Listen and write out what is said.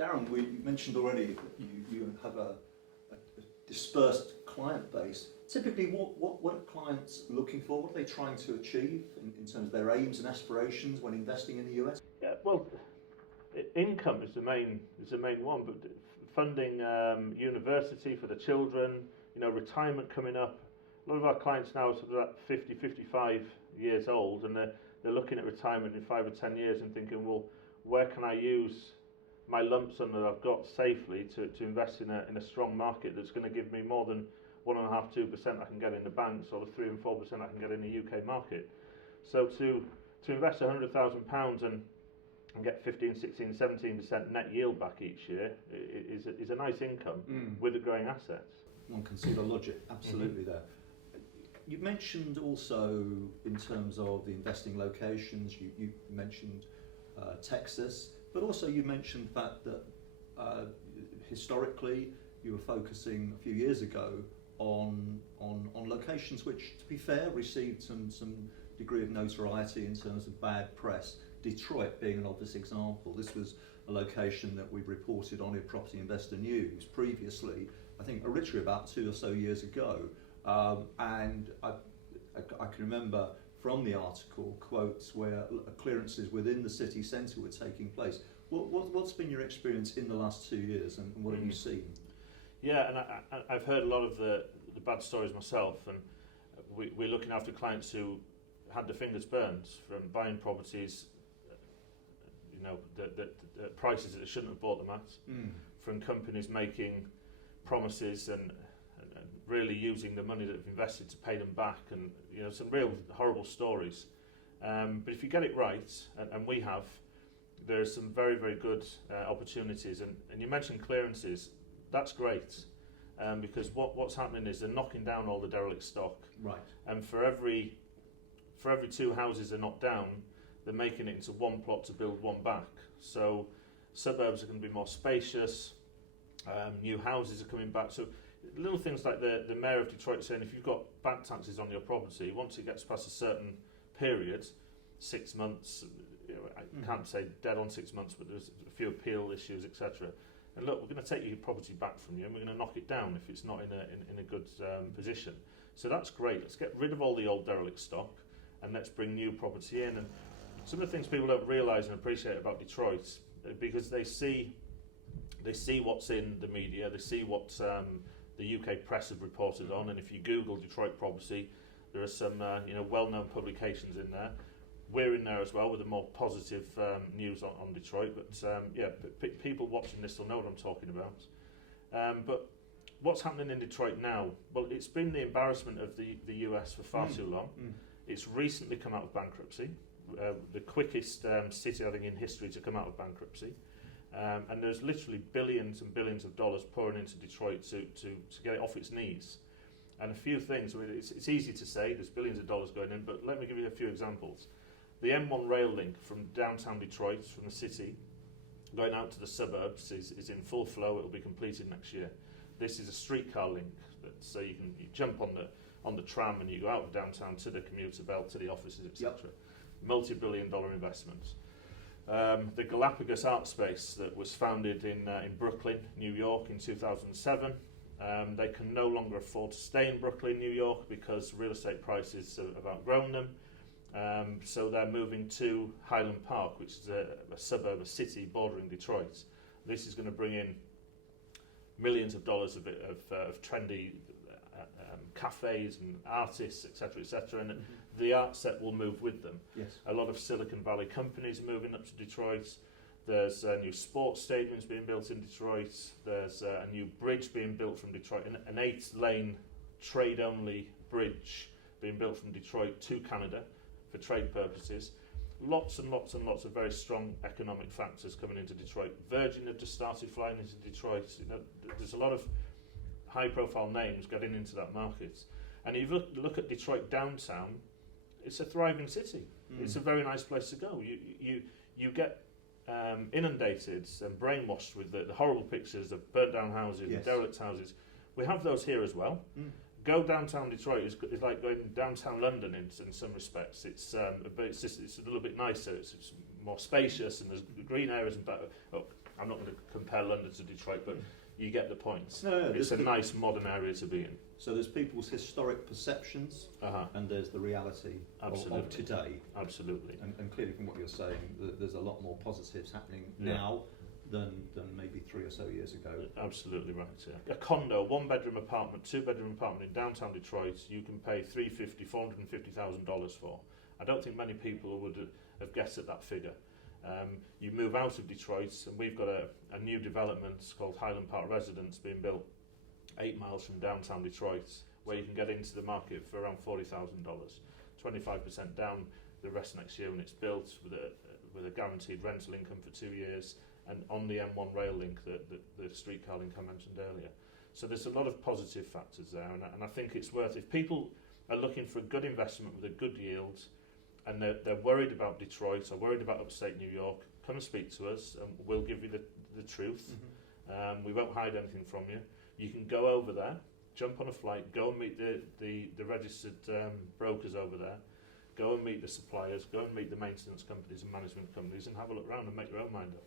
Darren, we mentioned already that you have a dispersed client base. Typically, what are clients looking for? What are they trying to achieve in terms of their aims and aspirations when investing in the US? Yeah, well, income is the main one, but funding university for the children, retirement coming up. A lot of our clients now are sort of at 50, 55 years old, and they're looking at retirement in 5 or 10 years and thinking, well, where can I use my lump sum that I've got safely to invest in a strong market that's going to give me more than 1.5–2% I can get in the banks, or the 3 and 4% I can get in the UK market. So to invest £100,000 and get 15, 16, 17% net yield back each year is a nice income with the growing assets. One can see the logic absolutely there. You mentioned also, in terms of the investing locations, you mentioned Texas, but also you mentioned the fact that historically you were focusing a few years ago on locations which, to be fair, received some degree of notoriety in terms of bad press. Detroit being an obvious example. This was a location that we reported on in Property Investor News previously, I think originally about 2 or so years ago, and I can remember from the article quotes where clearances within the city centre were taking place. What's been your experience in the last 2 years, and what have you seen? Yeah, and I've heard a lot of the bad stories myself, and we're looking after clients who had their fingers burned from buying properties, the prices that they shouldn't have bought them at, from companies making promises and really using the money that they've invested to pay them back, and some real horrible stories. But if you get it right, and we have, there's some very, very good opportunities. And you mentioned clearances. That's great, because what's happening is they're knocking down all the derelict stock. Right. And for every 2 houses they're knocked down, they're making it into one plot to build one back. So suburbs are going to be more spacious. New houses are coming back. So little things like the Mayor of Detroit saying, if you've got bank taxes on your property, once it gets past a certain period, 6 months, I can't say dead on 6 months, but there's a few appeal issues, etc. And look, we're going to take your property back from you, and we're going to knock it down if it's not in a good position. So that's great. Let's get rid of all the old derelict stock, and let's bring new property in. And some of the things people don't realise and appreciate about Detroit, because they see what's in the media, they see what the UK press have reported on, and if you Google Detroit property, there are some well-known publications in there. We're in there as well with the more positive news on Detroit, but people watching this will know what I'm talking about. But what's happening in Detroit now? Well, it's been the embarrassment of the US for far too long. It's recently come out of bankruptcy, the quickest city, I think, in history to come out of bankruptcy. And there's literally billions and billions of dollars pouring into Detroit to get it off its knees. And a few things, it's easy to say, there's billions of dollars going in, but let me give you a few examples. The M1 rail link from downtown Detroit, from the city, going out to the suburbs is in full flow. It will be completed next year. This is a streetcar link, so you jump on the tram and you go out of downtown to the commuter belt, to the offices, etc. Yep. Multi-billion-dollar investments. The Galapagos Art Space that was founded in Brooklyn, New York in 2007. They can no longer afford to stay in Brooklyn, New York, because real estate prices have outgrown them. So they're moving to Highland Park, which is a suburb, a city bordering Detroit. This is going to bring in millions of dollars of trendy cafes and artists, etc., and the art set will move with them. Yes. A lot of Silicon Valley companies are moving up to Detroit. There's new sports stadiums being built in Detroit. There's a new bridge being built from Detroit, an 8-lane trade-only bridge being built from Detroit to Canada for trade purposes. Lots and lots and lots of very strong economic factors coming into Detroit. Virgin have just started flying into Detroit. There's a lot of high-profile names getting into that market. And if you look at Detroit downtown, it's a thriving city. It's a very nice place to go. You get inundated and brainwashed with the horrible pictures of burnt down houses, yes, derelict houses. We have those here as well. Go downtown Detroit is like going downtown London in some respects. But it's a little bit nicer. It's more spacious, and there's green areas and better. I'm not going to compare London to Detroit, but you get the point. No, It's a nice modern area to be in. So there's people's historic perceptions, and there's the reality of today. Absolutely. And clearly, from what you're saying, there's a lot more positives happening now than maybe 3 or so years ago. Absolutely right. Yeah. A condo, 1-bedroom apartment, 2-bedroom apartment in downtown Detroit, you can pay $450,000 for. I don't think many people would have guessed at that figure. You move out of Detroit, and we've got a new development called Highland Park Residence being built 8 miles from downtown Detroit, where you can get into the market for around $40,000, 25% down the rest next year when it's built, with a guaranteed rental income for 2 years, and on the M1 rail link, the streetcar link I mentioned earlier. So there's a lot of positive factors there, and I think it's worth, if people are looking for a good investment with a good yield, and they're worried about Detroit or worried about upstate New York, come and speak to us, and we'll give you the truth. We won't hide anything from you. You can go over there, jump on a flight, go and meet the registered brokers over there, go and meet the suppliers, go and meet the maintenance companies and management companies, and have a look around and make your own mind up.